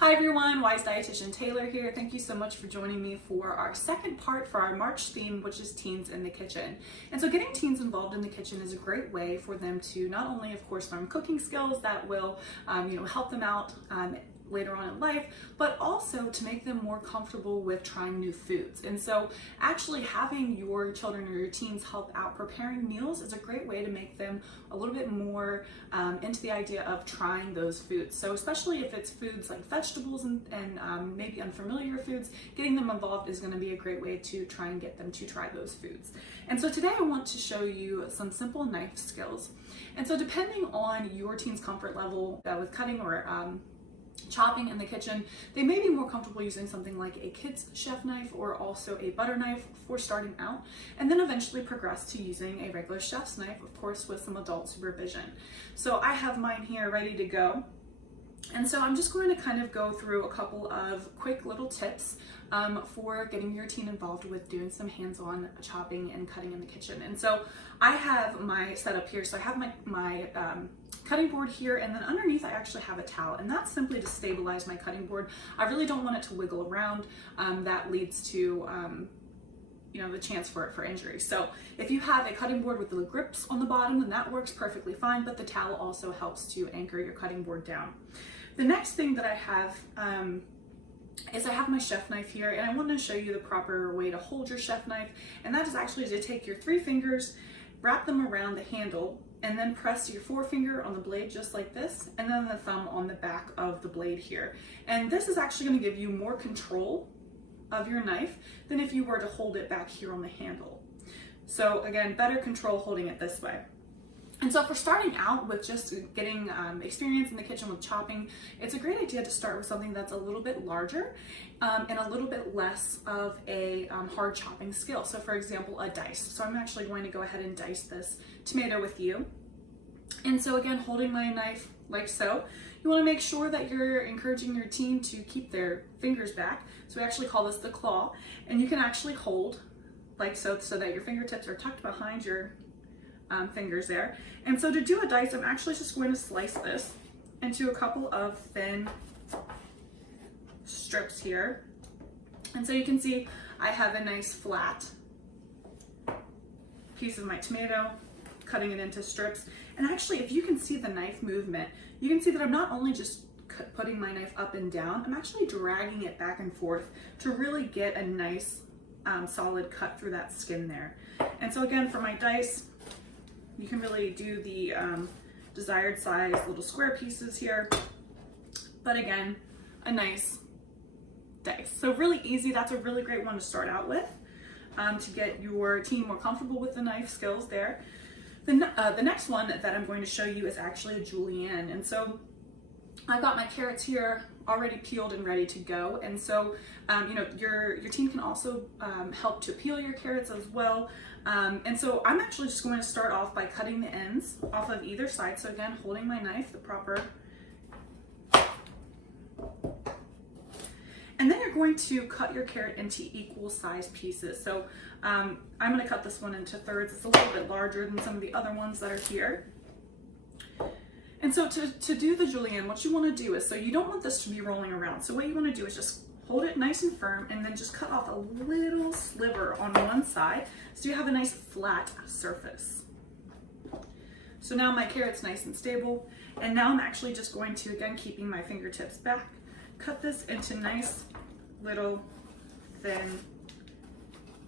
Hi everyone, Weis Dietitian Taylor here. Thank you so much for joining me for our second part for our March theme, which is teens in the kitchen. And so getting teens involved in the kitchen is a great way for them to not only, of course, learn cooking skills that will, help them out later on in life, but also to make them more comfortable with trying new foods. And so actually having your children or your teens help out preparing meals is a great way to make them a little bit more into the idea of trying those foods. So especially if it's foods like vegetables and maybe unfamiliar foods, getting them involved is going to be a great way to try and get them to try those foods. And so today I want to show you some simple knife skills. And so depending on your teen's comfort level with cutting or chopping in the kitchen, they may be more comfortable using something like a kid's chef knife or also a butter knife for starting out, and then eventually progress to using a regular chef's knife, of course, with some adult supervision. So I have mine here ready to go. And so I'm just going to kind of go through a couple of quick little tips for getting your teen involved with doing some hands-on chopping and cutting in the kitchen. And so I have my setup here. So I have my cutting board here, and then underneath I actually have a towel, and that's simply to stabilize my cutting board. I really don't want it to wiggle around. That leads to the chance for injury. So if you have a cutting board with the grips on the bottom, then that works perfectly fine, but the towel also helps to anchor your cutting board down. The next thing that I have is I have my chef knife here, and I want to show you the proper way to hold your chef knife, and that is actually to take your 3 fingers, wrap them around the handle, and then press your forefinger on the blade just like this, and then the thumb on the back of the blade here. And this is actually going to give you more control of your knife than if you were to hold it back here on the handle. So again, better control holding it this way. And so for starting out with just getting experience in the kitchen with chopping, it's a great idea to start with something that's a little bit larger and a little bit less of a hard chopping skill. So for example, a dice. So I'm actually going to go ahead and dice this tomato with you. And so again, holding my knife like so, you want to make sure that you're encouraging your teen to keep their fingers back. So we actually call this the claw, and you can actually hold like so that your fingertips are tucked behind your fingers there. And so to do a dice, I'm actually just going to slice this into a couple of thin strips here. And so you can see I have a nice flat piece of my tomato, cutting it into strips. And actually, if you can see the knife movement, you can see that I'm not only just putting my knife up and down, I'm actually dragging it back and forth to really get a nice solid cut through that skin there. And so again, for my dice, you can really do the desired size little square pieces here, but again, a nice dice. So really easy. That's a really great one to start out with to get your teen more comfortable with the knife skills there. The next one that I'm going to show you is actually a julienne. And so I've got my carrots here already peeled and ready to go. And so, your teen can also help to peel your carrots as well. And so I'm actually just going to start off by cutting the ends off of either side. So again, holding my knife the proper. And then you're going to cut your carrot into equal size pieces. So I'm going to cut this one into thirds. It's a little bit larger than some of the other ones that are here. And so to do the julienne, what you want to do is, so you don't want this to be rolling around. So what you want to do is just hold it nice and firm and then just cut off a little sliver on one side so you have a nice flat surface. So now my carrot's nice and stable. And now I'm actually just going to, again, keeping my fingertips back, cut this into nice little thin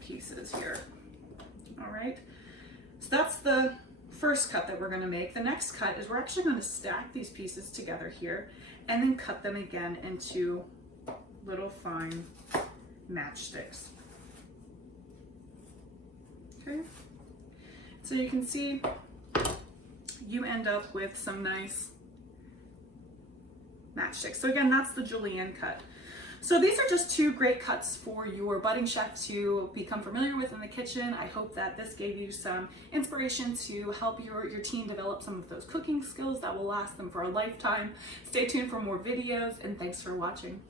pieces here. All right, so that's the first cut that we're going to make. The next cut is we're actually going to stack these pieces together here and then cut them again into little fine matchsticks. Okay, so you can see you end up with some nice matchsticks. So again, that's the julienne cut. So these are just 2 great cuts for your budding chef to become familiar with in the kitchen. I hope that this gave you some inspiration to help your teen develop some of those cooking skills that will last them for a lifetime. Stay tuned for more videos, and thanks for watching.